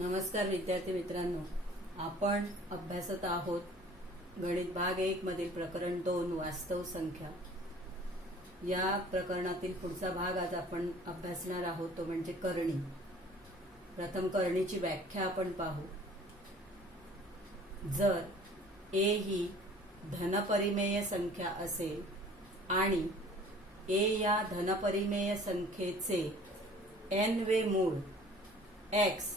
नमस्कार विद्यार्थी मित्रांनो, आपण अभ्यासत आहोत गणित भाग 1 मधील प्रकरण 2 वास्तव संख्या। या प्रकरणातील पुढचा भाग आज आपण अभ्यासणार आहोत तो म्हणजे करणी। प्रथम करणीची व्याख्या आपण पाहू। जर a ही धनपरिमेय संख्या असेल आणि a या धनपरिमेय संख्येचे n वे मूळ x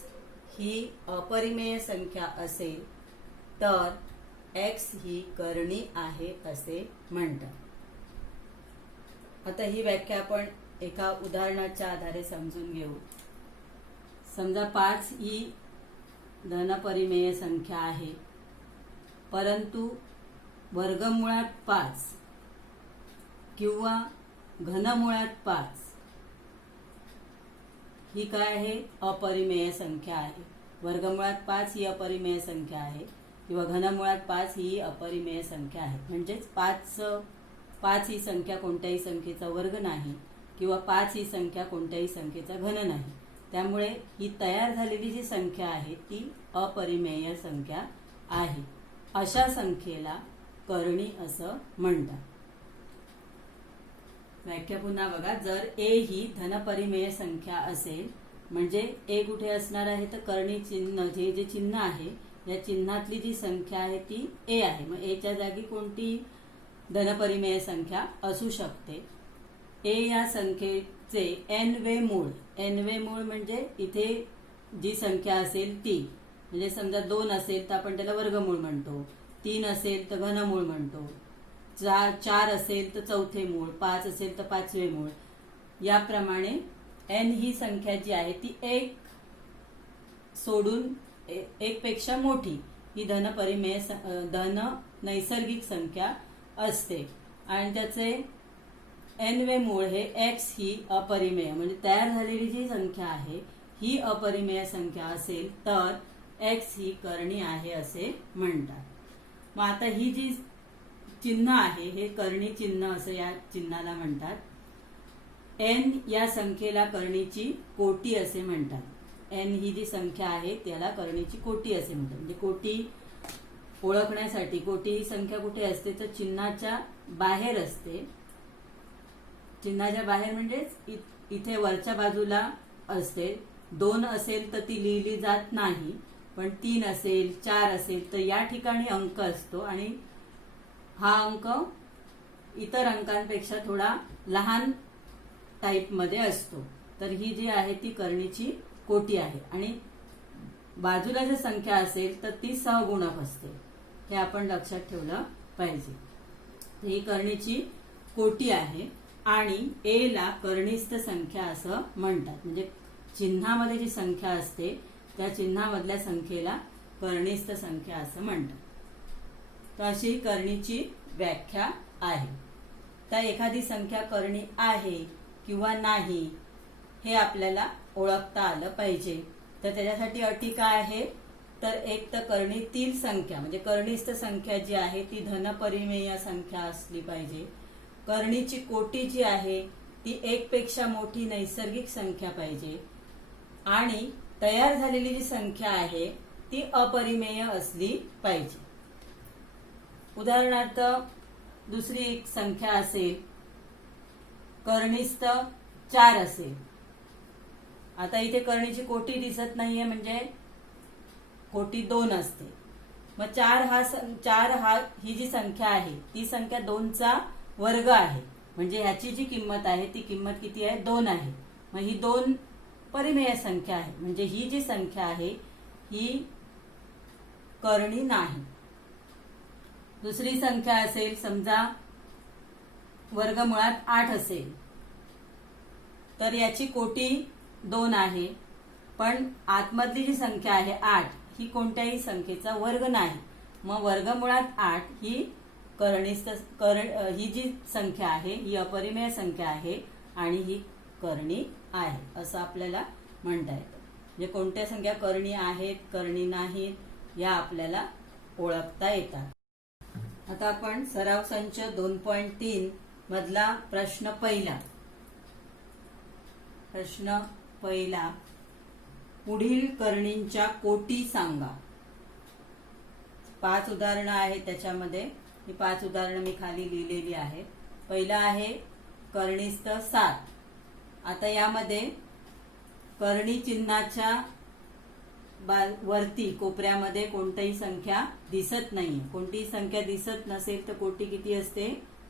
ही अपरिमेय संख्या असेल तर x ही करणी आहे असे म्हणतात। आता ही व्याख्या आपण एका उदाहरणाच्या आधारे समजून घेऊ। समजा 5 ही धनपरिमेय संख्या आहे, परंतु वर्गमुळात 5 किंवा घनमुळात 5 ही काय आहे? अपरिमेय संख्या आहे। वर्गमुळात 5 ही अपरिमेय संख्या आहे किंवा घनमुळात 5 ही अपरिमेय संख्या आहे। म्हणजेच 5 ही संख्या कोणत्याही संख्येचा वर्ग नाही किंवा 5 ही संख्या कोणत्याही संख्येचा घन नाही। त्यामुळे ही तयार झालेली जी संख्या आहे ती अपरिमेय संख्या आहे। अशा संख्येला करणी असं म्हणतात। व्याख्या पुन्हा बघा। जर a ही धनपरिमेय संख्या असेल, म्हणजे a कुठे असणार आहे तर करणी चिन्ह जे चिन्ह आहे या चिन्हातली जी संख्या आहे ती a आहे। मग a च्या जागी कोणती धनपरिमेय संख्या असू शकते। a या संख्येचे n वे मूळ म्हणजे इथे जी संख्या असेल ती, म्हणजे समजा 2 असेल तर आपण त्याला वर्गमूळ म्हणतो, 3 असेल तर घनमूळ म्हणतो, 4 असेल तर चौथे मूळ, 5 असेल तर पाचवे मूळ। याप्रमाणे n ही संख्या जी आहे ती 1 सोडून 1 पेक्षा मोठी ही धन नैसर्गिक संख्या असते आणि त्याचे n वे मूळ हे x ही अपरिमेय म्हणजे तयार झालेली जी संख्या आहे ही अपरिमेय संख्या असेल तर x ही करणी आहे असे म्हणतात। मग आता ही जी चिन्ह आहे हे करणी चिन्ह असं या चिन्हाला म्हणतात। n या संख्येला करणीची कोटी असे म्हणतात। n ही जी संख्या आहे त्याला करणीची कोटी असे म्हणतात। म्हणजे कोटी ओळखण्यासाठी कोटी ही संख्या कुठे असते तर चिन्हाच्या बाहेर असते। चिन्हाच्या बाहेर म्हणजे इथे वरच्या बाजूला असते। 2 असेल तर ती लिहिली जात नाही, पण 3 असेल 4 असेल तर या ठिकाणी अंक असतो आणि हा अंक इतर अंकांपेक्षा थोडा लहान टाइप मध्ये असतो। तर ही जी आहे ती करणीची कोटी आहे आणि बाजूला जर संख्या असेल तर ती सहगुणक असते। हे आपण लक्षात ठेवलं पाहिजे। ही करणीची कोटी आहे आणि a ला करणीस्थ संख्या असं म्हणतात। म्हणजे चिन्हामध्ये जी संख्या असते त्या चिन्हामधल्या संख्येला करणीस्थ संख्या असं म्हणतात। तर अशी करणीची व्याख्या आहे। तर एखादी संख्या करणी आहे किंवा नाही हे आपल्याला ओळखता आलं पाहिजे। तर त्याच्यासाठी अटी काय आहे तर एक तर करणीतील संख्या म्हणजे करणीस्थ संख्या जी आहे ती धनपरिमेय संख्या असली पाहिजे। करणीची कोटी जी आहे ती 1 पेक्षा मोठी नैसर्गिक संख्या पाहिजे आणि तयार झालेली जी संख्या आहे ती अपरिमेय असली पाहिजे। उदाहरणार्थ दुसरी एक संख्या असेल, करणीस्थ 4 असेल। आता इथे करणीची कोटी दिसत नाहीये म्हणजे कोटी 2 असते। मग 4 ही जी संख्या आहे ती संख्या 2 चा वर्ग आहे, म्हणजे ह्याची जी किंमत आहे ती किंमत किती आहे 2 आहे। मग ही 2 परिमेय संख्या आहे, म्हणजे ही जी संख्या आहे ही करणी नाही। दुसरी संख्या असेल, समजा वर्गमुळात 8 असेल तर याची कोटी 2 आहे, पण आतमधली जी संख्या आहे 8 ही कोणत्याही संख्येचा वर्ग नाही। मग वर्गमुळात 8 ही ही जी संख्या आहे ही अपरिमेय संख्या आहे आणि ही करणी आहे असं आपल्याला म्हणता येतं। म्हणजे कोणत्या संख्या करणी आहेत करणी नाहीत या आपल्याला ओळखता येतात। आता आपण सराव संच 2.3 मधला प्रश्न पहिला पुढील कर्णींच्या कोटी सांगा. 5 उदाहरणं आहेत त्याच्यामध्ये. ही 5 उदाहरणं मी खाली लिहिलेली आहेत. पहिलं आहे कर्णिस्थ 7. आता यामध्ये कर्णी चिन्हाच्या वरती कोपऱ्यामध्ये कोणतीही संख्या दिसत नाही. कोणतीही संख्या दिसत नसेल तर कोटी किती असते?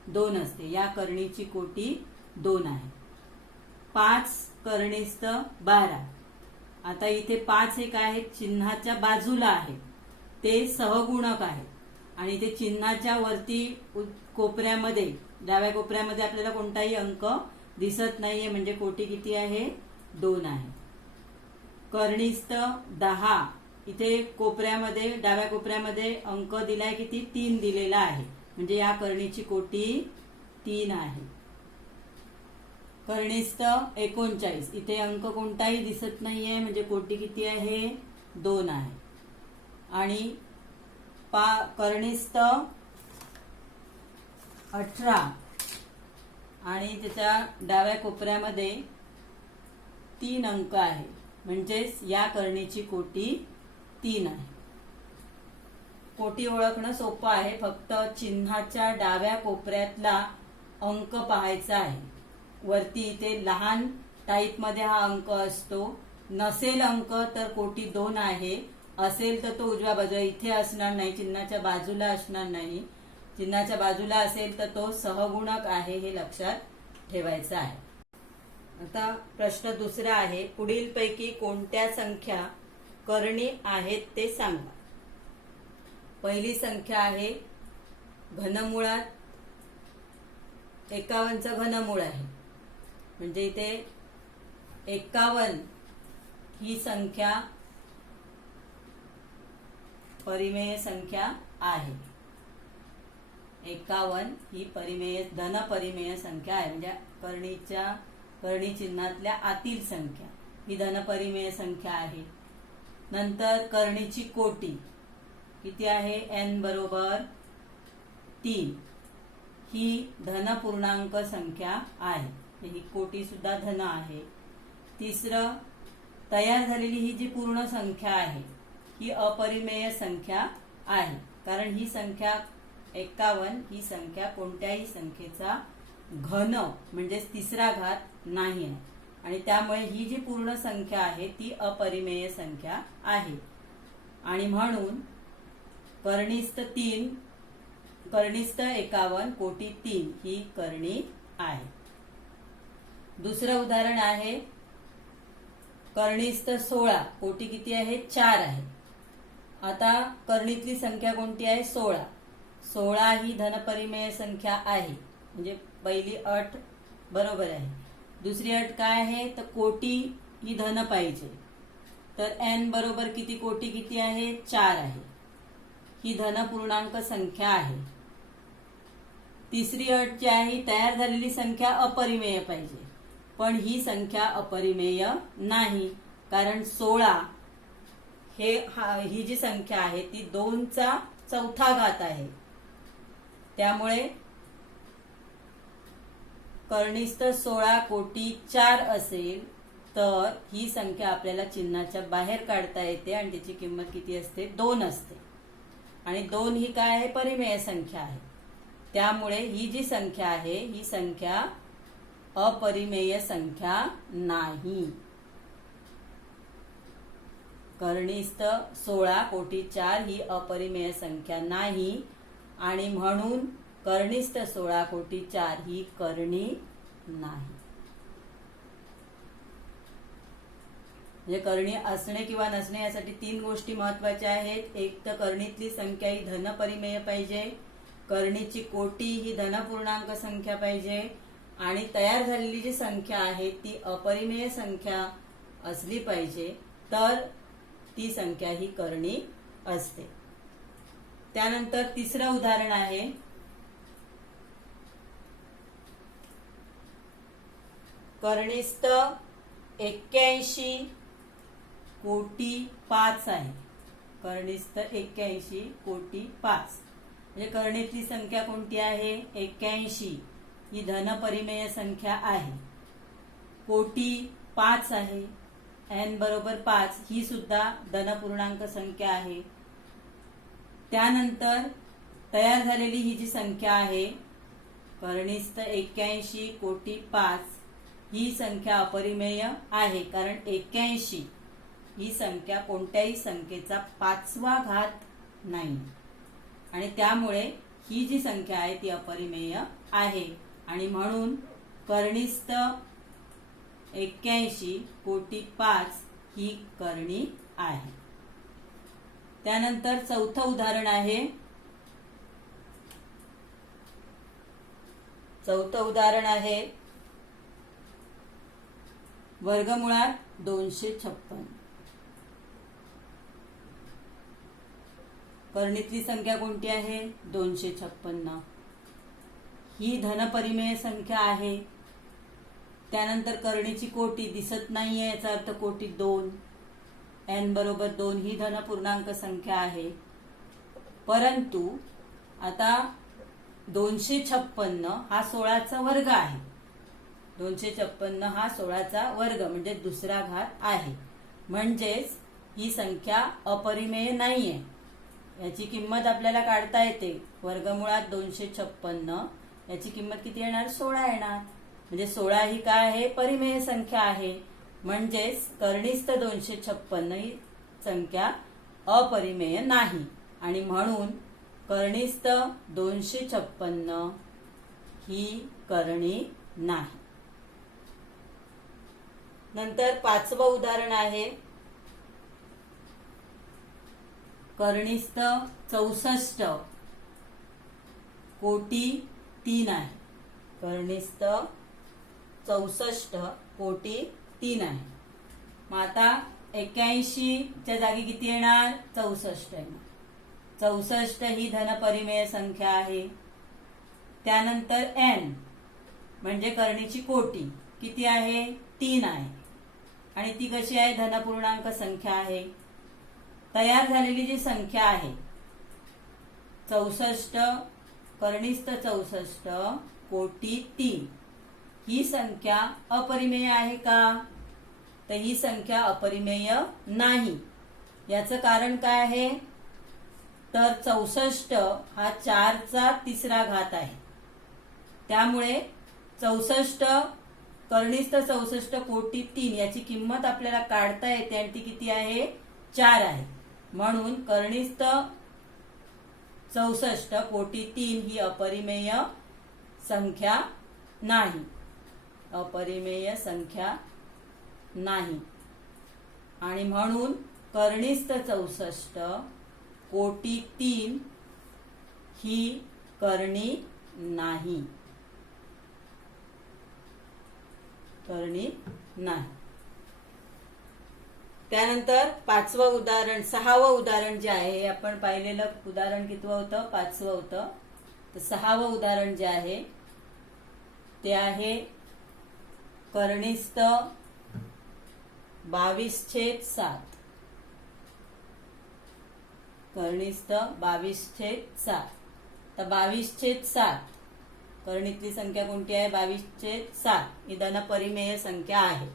2 असते. या कर्णीची कोटी 2 आहे. 5 कर्णिस्थ 12. आता इथे 5 हे काय आहे? चिन्हाच्या बाजूला आहे, ते सहगुणक आहे. आणि ते चिन्हाच्या वरती कोपऱ्यामध्ये, डाव्या कोपऱ्यामध्ये आपल्याला कोणताही अंक दिसत नाहीये, म्हणजे कोटी किती आहे? 2 आहे. कर्णिस्थ 10. इथे कोपऱ्यामध्ये, डाव्या कोपऱ्यामध्ये अंक दिलाय किती? 3 दिलेला आहे, म्हणजे या कर्णीची कोटी 3 आहे. कर्णिस्थ 39. इथे अंक कोणताही दिसत नाहीये, म्हणजे कोटी किती आहे? 2 आहे. आणि कर्णिस्थ 18 आणि त्याच्या डाव्या कोपऱ्यामध्ये 3 अंक आहे, म्हणजेच या कर्णीची कोटी 3 आहे. कोटी ओळखणं सोपं आहे, फक्त चिन्हाच्या डाव्या कोपऱ्यातला अंक पाहायचा आहे. वरती इथे लहान टाईप मध्ये हा अंक असतो. नसेल अंक तर कोटी 2 आहे, असेल तर तो उजव्या बाजूला इथे असणार नाही, चिन्हाच्या बाजूला असणार नाही. चिन्हाच्या बाजूला असेल तर तो सहगुणक आहे, हे लक्षात ठेवायचं आहे. आता प्रश्न दुसरा आहे, पुढीलपैकी कोणत्या संख्या कर्णी आहेत ते सांगा. पहिली संख्या आहे घनमुळात 51चं घनमूळ आहे, म्हणजे इथे 51 ही संख्या परिमेय संख्या आहे. 51 ही परिमेय, धन परिमेय संख्या आहे, म्हणजे कर्णी चिन्हातल्या आतील संख्या ही धन परिमेय संख्या आहे. नंतर कर्णीची कोटी किती आहे? n बरोबर 3 ही धन पूर्णांक संख्या आहे, ही कोटी सुद्धा धन आहे. तिसरं, तयार झालेली ही जी पूर्ण संख्या आहे ही अपरिमेय संख्या आहे, कारण ही संख्या 51 ही संख्या कोणत्याही संख्येचा घन म्हणजेच तिसरा घात नाही आहे, आणि त्यामुळे ही जी पूर्ण संख्या आहे ती अपरिमेय संख्या आहे. आणि म्हणून कर्णिस्थ 51 कोटी 3 ही कर्णी आहे. दुसरं उदाहरण आहे कर्णिस्थ 16 कोटी किती आहे? 4 आहे. आता कर्णीतली संख्या कोणती आहे? 16. 16 ही धनपरिमेय संख्या आहे, म्हणजे पहिली अट बरोबर आहे. दुसरी अट काय आहे? तर कोटी ही धन पाहिजे. तर n बरोबर किती? कोटी किती आहे? 4 आहे. ही धन पूर्णांक संख्या आहे. तिसरी अट जी आहे, तयार झालेली संख्या अपरिमेय पाहिजे, पण ही संख्या अपरिमेय नाही, कारण 16 ही जी संख्या आहे ती 2चा चौथा घात आहे. त्यामुळे कर्णिस्थ 16 कोटी 4 असेल तर ही संख्या आपल्याला चिन्हाच्या बाहेर काढता येते, आणि त्याची किंमत किती असते? 2 असते. आणि 2 ही काय आहे? परिमेय संख्या आहे. त्यामुळे ही जी संख्या आहे ही संख्या अपरिमेय संख्या नाही. कर्णिस्थ 16 कोटी 4 ही अपरिमेय संख्या नाही, आणि म्हणून कर्णिस्थ 16 कोटी 4 ही कर्णी नाही. म्हणजे कर्णी असणे किंवा नसणे यासाठी 3 गोष्टी महत्वाच्या आहेत. एक तर कर्णीतली संख्या ही धन परिमेय पाहिजे, कर्णीची कोटी ही धनपूर्णांक संख्या पाहिजे, आणि तयार झालेली जी संख्या आहे ती अपरिमेय संख्या असली पाहिजे, तर ती संख्या ही कर्णी असते. त्यानंतर तिसरं उदाहरण आहे कर्णिस्थ 81 कोटी 5 आहे. कर्णिस्थ 81 कोटी 5, म्हणजे कर्णीतली संख्या कोणती आहे? 81 ही धनपरिमेय संख्या आहे. कोटी 5 आहे, n बरोबर 5 ही सुद्धा धनपूर्णांक संख्या आहे. त्यानंतर तयार झालेली ही जी संख्या आहे कर्णिस्थ 81 कोटी 5 ही संख्या अपरिमेय आहे, कारण 81 ही संख्या कोणत्याही संख्येचा 5वा घात नाही आणि त्यामुळे ही जी संख्या आहे ती अपरिमेय आहे आणि म्हणून कर्णिस्थ 81 कोटी 5 ही करणी आहे. त्यानंतर चौथं उदाहरण आहे. चौथं उदाहरण आहे वर्गमुळात 256. करणीतली संख्या कोणती आहे 256. ही धनपरिमेय संख्या आहे. त्यानंतर करणीची कोटी दिसत नाहीये, याचा अर्थ कोटी 2. n बरोबर 2 ही धनपूर्णांक संख्या आहे. परंतु आता 256 हा 16चा वर्ग आहे. 256 हा 16चा वर्ग म्हणजे दुसरा घात आहे. म्हणजेच ही संख्या अपरिमेय नाहीये. याची किंमत आपल्याला काढता येते. वर्गमुळात 256 याची किंमत किती येणार 16 येणार. म्हणजे 16 ही काय आहे परिमेय संख्या आहे. म्हणजेच कर्णिस्थ 256 ही संख्या अपरिमेय नाही आणि म्हणून कर्णिस्थ 256 ही करणी नाही. नंतर 5वं उदाहरण आहे कर्णिस्थ 64 कोटी 3 आहे. कर्णिस्थ 64 कोटी 3 आहे. मग आता 81 च्या जागी किती येणार 64 येणार. 64 ही धनपरिमेय संख्या आहे. त्यानंतर n म्हणजे करणीची कोटी किती आहे 3 आहे आणि ती कशी आहे धनपूर्णांक संख्या आहे. तयार झालेली जी संख्या आहे 64 कर्णिस्थ 64 कोटी 3 ही संख्या अपरिमेय आहे का तर ही संख्या अपरिमेय नाही. याचं कारण काय आहे तर 64 हा 4चा तिसरा घात आहे. त्यामुळे 64 कर्णिस्थ 64 कोटी 3 याची किंमत आपल्याला काढता येते आणि ती किती आहे 4 आहे. म्हणून कर्णिस्थ 64 कोटी 3 ही अपरिमेय संख्या नाही. अपरिमेय संख्या नाही आणि म्हणून कर्णिस्थ 64 कोटी 3 ही करणी नाही. करणी नाही. त्यानंतर 5वं उदाहरण 6वं उदाहरण जे आहे हे आपण पाहिलेलं उदाहरण कितवं होतं 5वं होतं. तर 6वं उदाहरण जे आहे ते आहे कर्णिस्थ 22/7. कर्णिस्थ 22/7. तर 22/7 करणीतली संख्या कोणती आहे 22/7 ही धनपरिमेय संख्या आहे.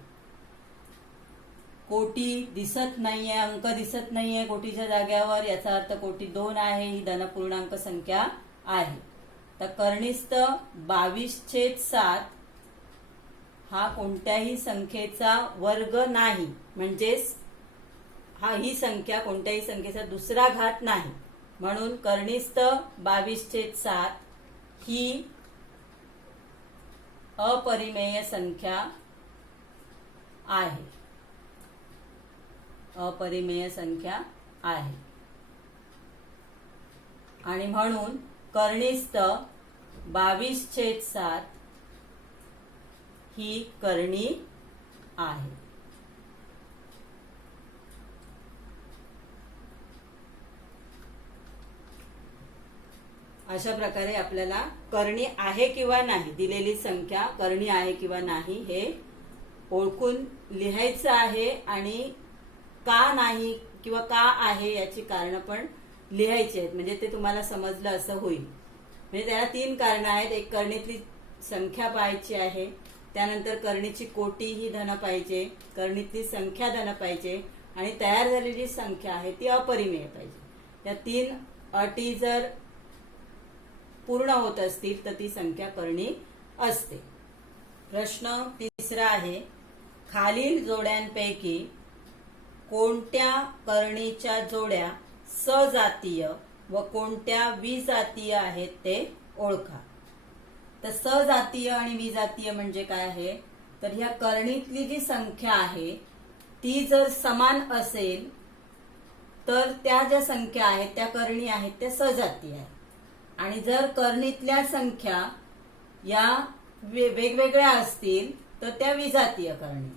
कोटी दिसत नाहीये, अंक दिसत नाहीये कोटीच्या जाग्यावर, याचा अर्थ कोटी 2 आहे. ही धनपूर्णांक संख्या आहे. तर कर्णिस्थ 22/7 हा कोणत्याही संख्येचा वर्ग नाही. म्हणजेच ही संख्या कोणत्याही संख्येचा दुसरा घात नाही. म्हणून कर्णिस्थ 22/7 ही अपरिमेय संख्या आहे. अपरिमेय संख्या आहे आणि म्हणून कर्णिस्थ 22/7 ही करणी आहे. अशा प्रकारे आपल्याला करणी आहे किंवा नाही, दिलेली संख्या करणी आहे किंवा नाही हे ओळखून लिहायचं आहे आणि का नाही किंवा का आहे याची कारण पण लिहायची आहेत. म्हणजे ते तुम्हाला समजलं असं होईल. म्हणजे त्याला 3 कारणं आहेत. एक करणीतली संख्या पाहायची आहे, त्यानंतर करणीची कोटी ही धन पाहिजे, करणीतली संख्या धन पाहिजे आणि तयार झालेली संख्या आहे ती अपरिमेय पाहिजे. या 3 अटी जर पूर्ण होत असतील तर ती संख्या करणी असते. प्रश्न 3 आहे, खालील जोड्यांपैकी कोणत्या करणीच्या जोड्या सजातीय व कोणत्या विजातीय आहेत ते ओळखा. तर सजातीय आणि विजातीय म्हणजे काय आहे, तर ह्या करणीतली जी संख्या आहे ती जर समान असेल तर त्या ज्या संख्या आहेत त्या करणी आहेत त्या सजातीय आहेत. आणि जर करणीतल्या संख्या या वेगवेगळ्या असतील तर त्या विजातीय करणी.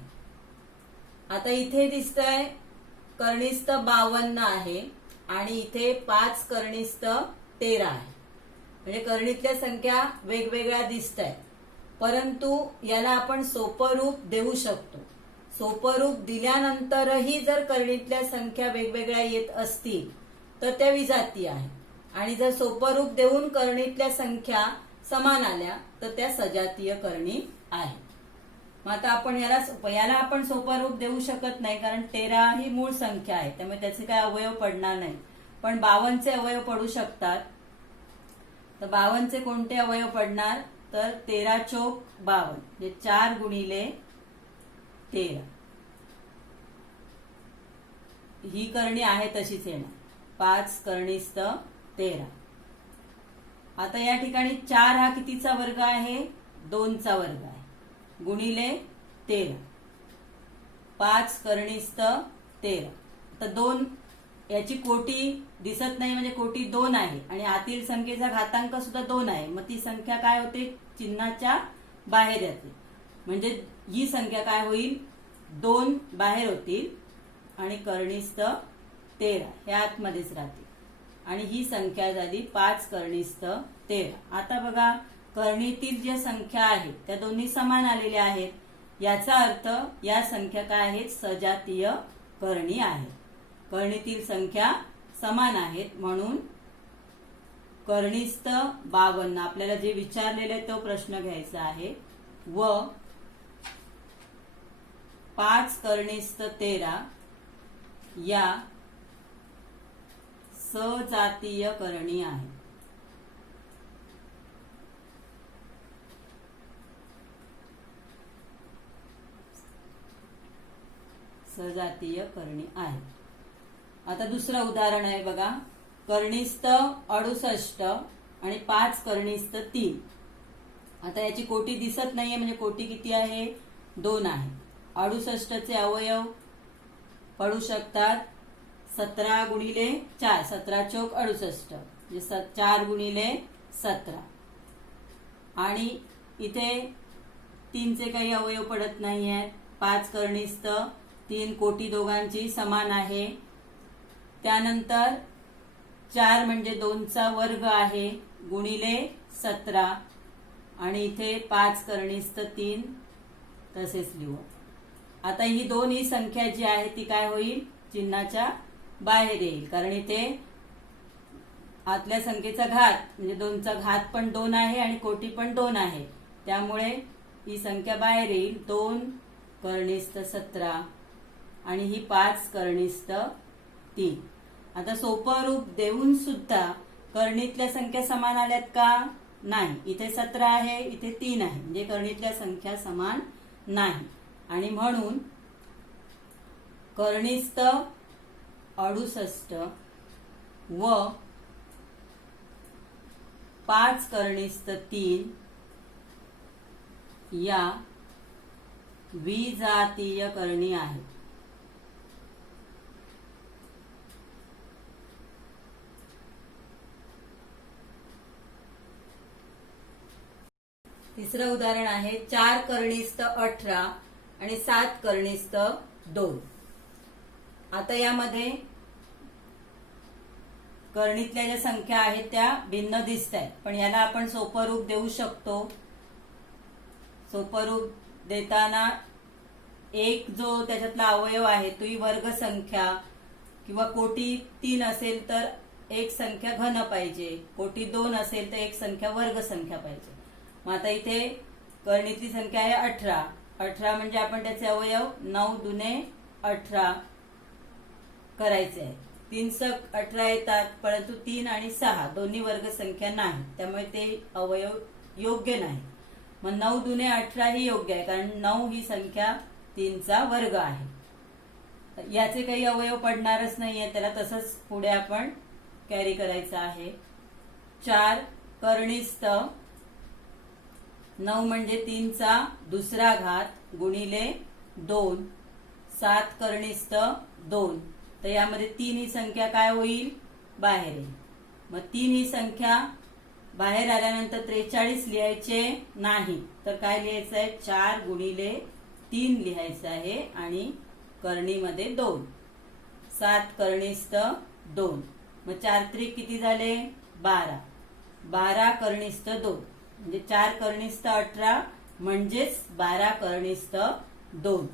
आता इथे दिसतंय करणीस्थ 52 आहे आणि इथे 5 करणीस्थ 13 आहे. म्हणजे करणीतल्या संख्या वेगवेगळ्या दिसत आहेत, परंतु याला आपण सोपं रूप देऊ शकतो. सोपं रूप दिल्यानंतरही जर करणीतल्या संख्या वेगवेगळ्या येत असतील तर त्या विजातीय आहे आणि जर सोपं रूप देऊन करणीतल्या संख्या समान आल्या तर त्या सजातीय करणी आहे. मग आता आपण याला आपण सोपं रूप देऊ शकत नाही, कारण 13 ही मूळ संख्या आहे, त्यामुळे त्याचे काय अवयव पडणार नाही. पण 52चे अवयव पडू शकतात. तर 52चे कोणते अवयव पडणार, तर 13 चोक 52 म्हणजे 4 गुणिले 13. ही करणी आहे तशीच येणार, 5 करणीस्थ 13. आता या ठिकाणी 4 हा कितीचा वर्ग आहे, 2चा वर्ग आहे, गुणिले 13, 5 करणीस्थ 13. तर 2 याची कोटी दिसत नाही म्हणजे कोटी 2 आहे आणि आतील संख्येचा घातांक सुद्धा 2 आहे. मग ती संख्या काय होते, चिन्हाच्या बाहेर येते. म्हणजे ही संख्या काय होईल, 2 बाहेर होतील आणि करणीस्थ 13 हे आतमध्येच राहतील आणि ही संख्या झाली 5 करणीस्थ 13. आता बघा करणीतील ज्या संख्या आहेत त्या दोन्ही समान आलेल्या आहेत. याचा अर्थ या संख्या काय आहेत, सजातीय करणी आहेत. करणीतील संख्या समान आहेत म्हणून करणीस्थ 52 आपल्याला जे विचारलेले तो प्रश्न घ्यायचा आहे व 5 करणीस्थ 13 या सजातीय करणी आहे. सजातीय करणी आहे. आता दुसरं उदाहरण आहे बघा, करणीस्थ 68 आणि 5 करणीस्थ 3. आता याची कोटी दिसत नाहीये म्हणजे कोटी किती आहे, 2 आहे. 68चे अवयव पडू शकतात 17 गुणिले 4, 17 चोक 68 म्हणजे 4 गुणिले 17. आणि इथे 3चे काही अवयव पडत नाही आहेत. 5 करणीस्थ 3 कोटी दोघांची समान आहे. त्यानंतर 4 म्हणजे 2चा वर्ग आहे गुणिले 17 आणि इथे 5 करणीस्थ 3 तसेच लिहू. आता ही दोन्ही संख्या जी आहे ती काय होईल, चिन्हाच्या बाहेर येईल, कारण इथे आतल्या संख्येचा घात म्हणजे 2चा घात पण 2 आहे आणि कोटी पण 2 आहे, त्यामुळे ही संख्या बाहेर येईल. 2 करणीस्थ 17 आणि ही 5 करणीस्थ 3. आता सोपं रूप देऊन सुद्धा करणीतल्या संख्या समान आल्यात का, नाही. इथे 17 आहे, इथे 3 आहे, म्हणजे करणीतल्या संख्या समान नाही आणि म्हणून करणीस्थ 68 व 5 करणीस्थ 3 या विजातीय करणी आहेत. तिसरं उदाहरण आहे 4 करणीस्थ 18 आणि 7 करणीस्थ 2. आता यामध्ये करणीतल्या ज्या संख्या आहेत त्या भिन्न दिसत आहेत, पण याला आपण सोपं रूप देऊ शकतो. सोपं रूप देताना एक जो त्याच्यातला अवयव आहे तो ही वर्ग संख्या किंवा कोटी 3 असेल तर एक संख्या घन पाहिजे, कोटी 2 असेल तर एक संख्या वर्ग संख्या पाहिजे. मग आता इथे करणीतली संख्या आहे 18. 18 म्हणजे आपण त्याचे अवयव 9 दुने 18 करायचे आहे. 3 सक 18 येतात, परंतु 3 आणि 6 दोन्ही वर्ग संख्या नाही, त्यामुळे ते अवयव योग्य नाही. मग 9 दुने 18 ही योग्य आहे, कारण 9 ही संख्या 3चा वर्ग आहे. याचे काही अवयव पडणारच नाहीये, त्याला तसंच पुढे आपण कॅरी करायचं आहे. 4 कर्णिस्थ 9 म्हणजे 3चा दुसरा घात गुणिले 2. 7 कर्णिस्थ 2, तर यामध्ये 3 ही संख्या काय होईल, बाहेर येईल. मग 3 ही संख्या बाहेर आल्यानंतर 43 लिहायचे नाही, तर काय लिहायचं आहे, 4 गुणिले 3 लिहायचं आहे आणि कर्णीमध्ये 2. 7 कर्णिस्थ 2, मग 4 त्रिक किती झाले, 12. 12 कर्णिस्थ 2 म्हणजे 4 कर्णिस्थ 18 म्हणजेच 12 कर्णिस्थ 2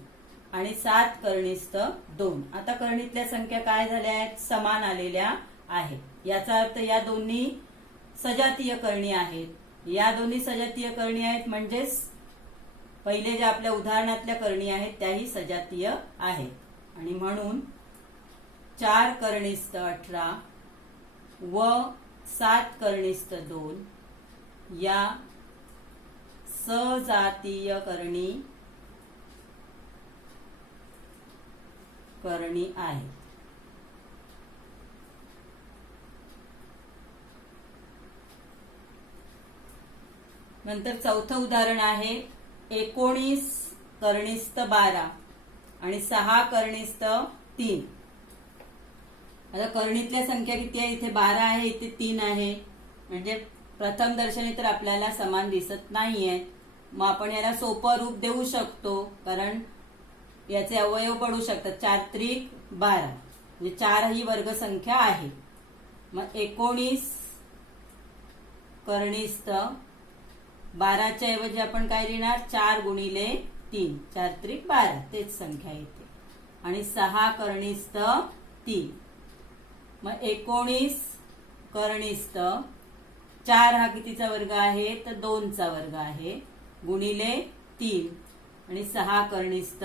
आणि 7 कर्णिस्थ 2. आता कर्णीतल्या संख्या काय झाल्या आहेत, समान आलेल्या आहेत. याचा अर्थ या दोन्ही सजातीय कर्णी आहेत. या दोन्ही सजातीय कर्णी आहेत म्हणजेच पहिले ज्या आपल्या उदाहरणातल्या कर्णी आहेत त्याही सजातीय आहेत. आणि म्हणून 4 कर्णिस्थ 18 व 7 कर्णिस्थ 2 या सजातीय कर्णी आहेत. नंतर चौथं उदाहरण आहे 19 कर्णिस्थ 12 आणि 6 कर्णिस्थ 3. आता कर्णीतल्या संख्या किती आहे, इथे 12 आहे, इथे 3 आहे, म्हणजे प्रथम दर्शनी तर आपल्याला समान दिसत नाहीये. मग आपण याला सोपं रूप देऊ शकतो, कारण याचे अवयव पडू शकतात. 4 त्रिक 12 म्हणजे 4 ही वर्ग संख्या आहे. मग 19 कर्णिस्थ 12च्या ऐवजी आपण काय लिहिणार, 4 गुणिले 3, 4 त्रिक 12 तेच संख्या येते. आणि 6 कर्णिस्थ 3. मग 19 कर्णिस्थ 4 हा कितीचा वर्ग आहे, तर 2चा वर्ग आहे, गुणिले 3 आणि 6 कर्णिस्थ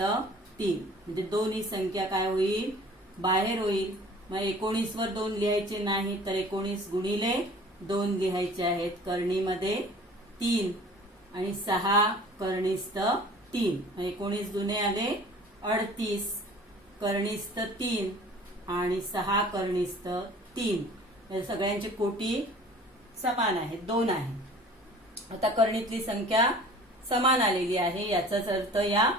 3 म्हणजे 2 ही संख्या काय होईल, बाहेर होईल. मग 19 वर 2 लिहायचे नाही, तर 19 गुणिले 2 लिहायचे आहेत. कर्णीमध्ये 3 आणि 6 कर्णिस्थ 3. 19 दुने आले 38, कर्णिस्थ 3 आणि 6 कर्णिस्थ 3. सगळ्यांची कोटी समान आहे, 2 आहे. आता कर्णीतली संख्या समान आलेली आहे, याचाच अर्थ या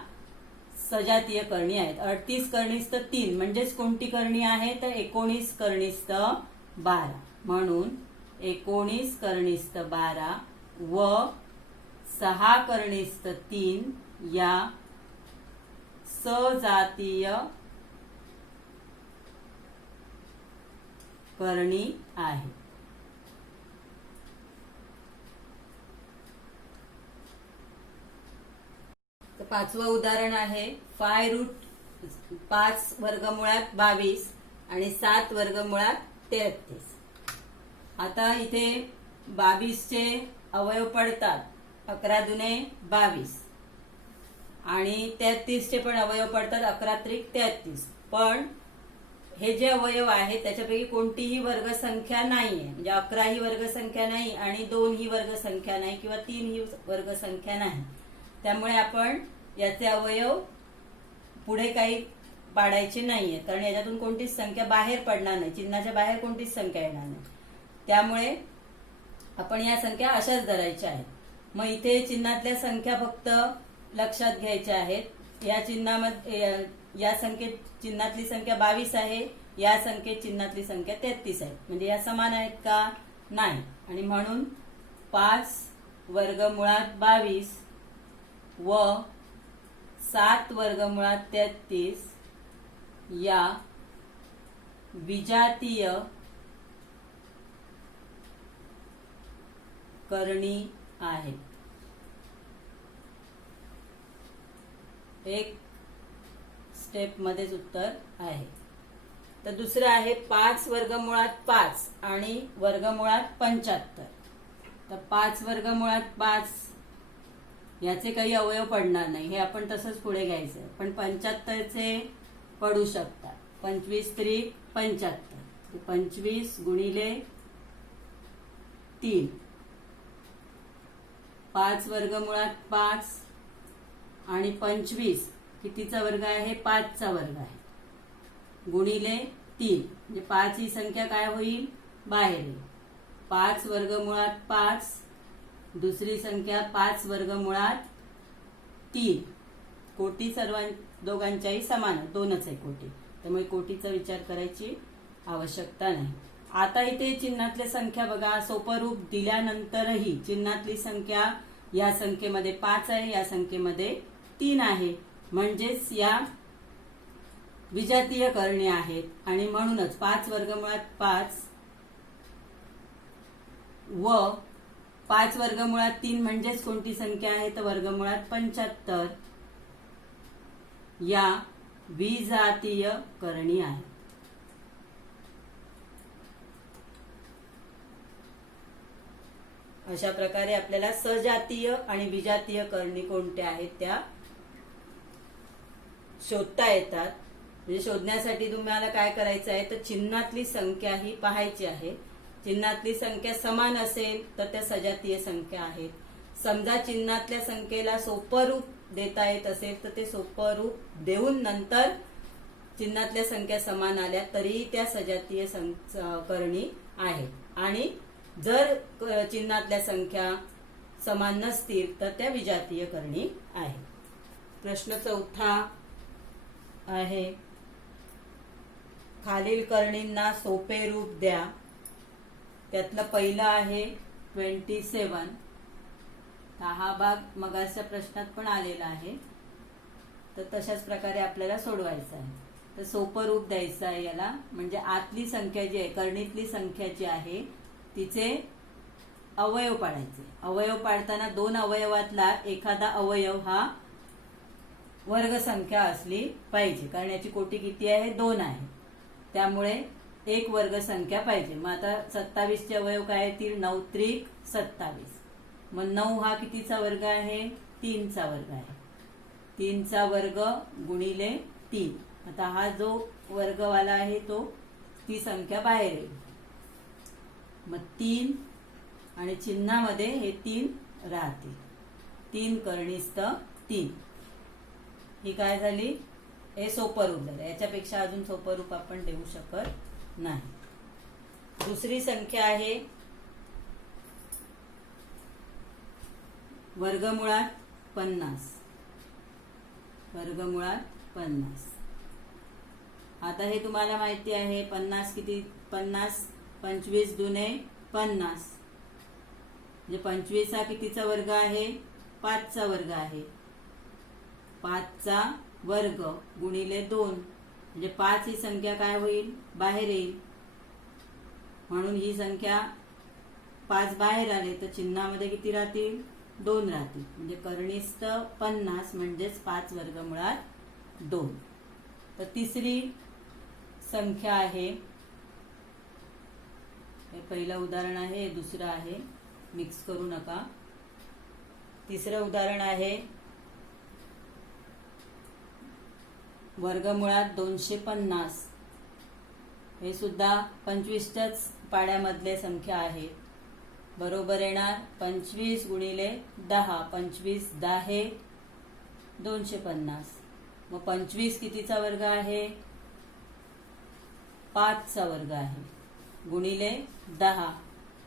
सजातीय कर्णी आहेत. 38 कर्णिस्थ 3 म्हणजेच कोणती कर्णी आहे, तर 19 कर्णिस्थ 12. म्हणून 19 कर्णिस्थ 12 व 6 कर्णिस्थ 3 या सजातीय कर्णी आहे. पाचवं उदाहरण आहे 5 वर्गमुळात 22 आणि 7 वर्गमुळात 33. आता इथे 22चे अवयव पडतात, 11 दुने 22 आणि 33चे पण अवयव पडतात, 11 त्रिक 33. पण हे जे अवयव आहेत त्याच्यापैकी कोणतीही वर्गसंख्या नाहीये, म्हणजे 11 ही वर्गसंख्या नाही आणि 2 ही वर्गसंख्या नाही किंवा 3 ही वर्गसंख्या नाही. त्यामुळे आपण याचे अवयव पुढे काही पाडायचे नाहीये, कारण याच्यातून कोणतीच संख्या बाहेर पडणार नाही, चिन्हाच्या बाहेर कोणतीच संख्या येणार नाही. त्यामुळे आपण या संख्या अशाच धरायच्या आहेत. मग इथे चिन्हातल्या संख्या फक्त लक्षात घ्यायच्या आहेत. या चिन्हामध्ये या संख्येत चिन्हातली संख्या 22 आहे, या संख्येत चिन्हातली संख्या 33 आहे, म्हणजे या समान आहेत का, नाही. आणि म्हणून 5 वर्गमुळात 22 व 7 वर्गमुळात 33 या विजातीय कर्णी आहेत. एक स्टेप मध्येच उत्तर आहे. तर दुसरं आहे 5 वर्गमुळात 5 आणि वर्गमुळात 75. तर 5 वर्गमुळात 5 याचे काही अवयव पडणार नाही, हे आपण तसंच पुढे घ्यायचं. पण 75चे पडू शकतात. 25 त्रिक 75, 25 गुणिले 3, 5 वर्गमुळात 5 आणि 25 कितीचा वर्ग आहे? 5चा वर्ग आहे, गुणिले 3 म्हणजे 5 ही संख्या काय होईल? बाहेर येईल. 5 वर्गमुळात 5, दुसरी संख्या 5 वर्गमुळात 3. कोटी दोघांच्याही समान, 2च आहे कोटी, त्यामुळे कोटीचा विचार करायची आवश्यकता नाही. आता इथे चिन्हातल्या संख्या बघा, सोपं रूप दिल्यानंतरही चिन्हातली संख्या या संख्येमध्ये 5 आहे, या संख्येमध्ये 3 आहे, म्हणजेच या विजातीय करणे आहेत. आणि म्हणूनच 5 वर्गमुळात 5 व 5 वर्गमुळात 3 म्हणजेच कोणती संख्या आहे? तर वर्गमुळात 75 या विजातीय करणी आहेत. अशा प्रकारे आपल्याला सजातीय आणि विजातीय करणी कोणत्या आहेत त्या शोधता येतात. म्हणजे शोधण्यासाठी तुम्हाला काय करायचं आहे, तर चिन्हातली संख्या ही पाहायची आहे. चिन्हातली संख्या समान असेल तर त्या सजातीय संख्या आहेत. समजा चिन्हातल्या संख्येला सोपं रूप देता येत असेल तर ते सोपं रूप देऊन नंतर चिन्हातल्या संख्या समान आल्या तरी त्या सजातीय करणी आहेत. आणि जर चिन्हातल्या संख्या समान नसतील तर त्या विजातीय करणी आहेत. प्रश्न 4 आहे, खालील करणींना सोपे रूप द्या. त्यातलं पहिलं आहे 27. हा भाग मगाच्या प्रश्नात पण आलेला आहे, तर तशाच प्रकारे आपल्याला सोडवायचा आहे. तर सोपं रूप द्यायचं आहे याला, म्हणजे आतली संख्या जी आहे, करणीतली संख्या जी आहे तिचे अवयव पाडायचे. अवयव पाडताना 2 अवयवातला एखादा अवयव हा वर्गसंख्या असली पाहिजे, कारण याची कोटी किती आहे? 2 आहे, त्यामुळे एक वर्गसंख्या पाहिजे. मग आता 27चे अवयव काय येतील? 9 त्रिक 27. मग 9 हा कितीचा वर्ग आहे? 3चा वर्ग आहे. 3चा वर्ग गुणिले 3. आता हा जो वर्गवाला आहे तो ती संख्या बाहेर येईल. मग 3 आणि चिन्हामध्ये हे 3 राहतील. 3 कर्णिस्थ 3. ही काय झाली? हे सोपं रूप झालं. याच्यापेक्षा अजून सोपं रूप आपण देऊ शकत नाही. दुसरी संख्या आहे वर्गमुळात 50. वर्गमुळात 50. आता हे तुम्हाला माहिती आहे 50 किती? 50 25 दुने 50, म्हणजे 25 हा कितीचा वर्ग आहे? 5चा वर्ग आहे. 5चा वर्ग गुणिले 2 म्हणजे 5 ही संख्या काय होईल? बाहेर येईल. म्हणून ही संख्या 5 बाहेर आले तर चिन्हामध्ये किती राहतील? 2 राहतील. म्हणजे कर्णिस्थ 50 म्हणजेच 5 वर्गमुळात 2. तर तिसरी संख्या आहे, हे पहिलं उदाहरण आहे, हे दुसरं आहे, मिक्स करू नका. तिसरं उदाहरण आहे वर्गमुळात 250. हे सुद्धा 25च्याच पाड्यामधले संख्या आहे. बरोबर येणार 25 गुणिले 10. 25 10 250. मग 25 कितीचा वर्ग आहे? 5चा वर्ग आहे, गुणिले 10.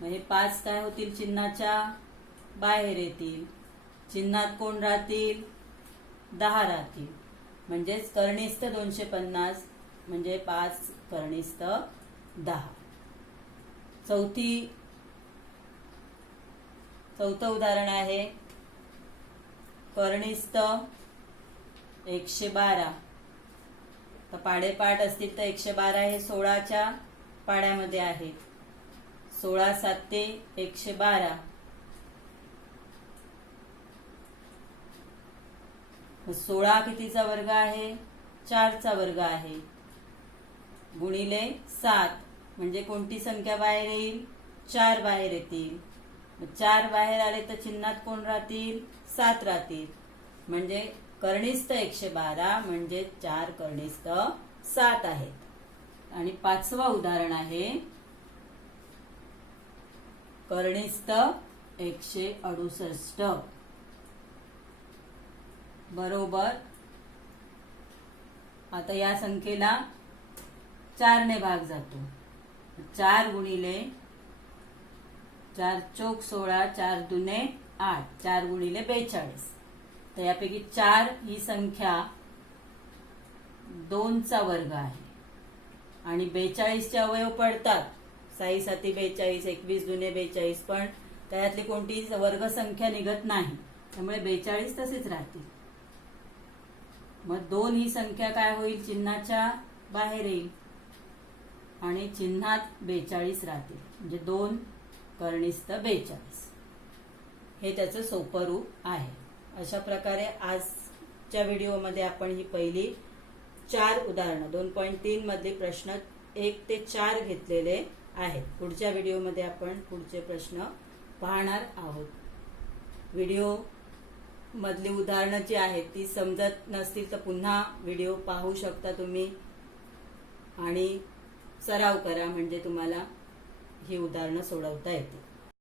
मग हे 5 काय होतील? चिन्हाच्या बाहेर येतील. चिन्हात कोण राहतील? 10 राहतील. म्हणजेच कर्णिस्थ 250 म्हणजे 5 कर्णिस्थ 10. चौथं उदाहरण आहे कर्णिस्थ 112. तर पाडेपाठ असतील तर 112 हे 16च्या पाड्यामध्ये आहे. 16 7 112. 16 कितीचा वर्ग आहे? 4चा वर्ग आहे, गुणिले 7 म्हणजे कोणती संख्या बाहेर येईल? 4 बाहेर येतील. 4 बाहेर आले तर चिन्हात कोण राहतील? 7 राहतील. म्हणजे कर्णिस्थ 112 म्हणजे 4 कर्णिस्थ 7 आहेत. आणि 5वं उदाहरण आहे कर्णिस्थ 168 बरोबर. आता या संख्येला 4 ने भाग जातो. 4 गुणिले 4 चौक 16, 4 दुने 8, 4 गुणिले 42. तर यापैकी 4 ही संख्या 2चा वर्ग आहे आणि 42चे अवयव पडतात. 6 7 42, 21 दुने 42, पण त्यातली कोणतीही वर्ग संख्या निघत नाही, त्यामुळे 42 तसेच राहतील. मग 2 ही संख्या काय होईल, चिन्हाच्या बाहेर येईल आणि चिन्हात 42 राहतील. म्हणजे 2 कर्णिस्थ 42 हे त्याचं सोपं रूप आहे. अशा प्रकारे आजच्या व्हिडिओमध्ये आपण ही पहिली 4 उदाहरणं 2.3 मधले प्रश्न 1 ते 4 घेतलेले आहेत. पुढच्या व्हिडिओमध्ये आपण पुढचे प्रश्न पाहणार आहोत. व्हिडिओ मधली उदाहरणं जी आहेत ती समजत नसतील तर पुन्हा व्हिडिओ पाहू शकता तुम्ही आणि सराव करा, म्हणजे तुम्हाला ही उदाहरणं सोडवता येतील.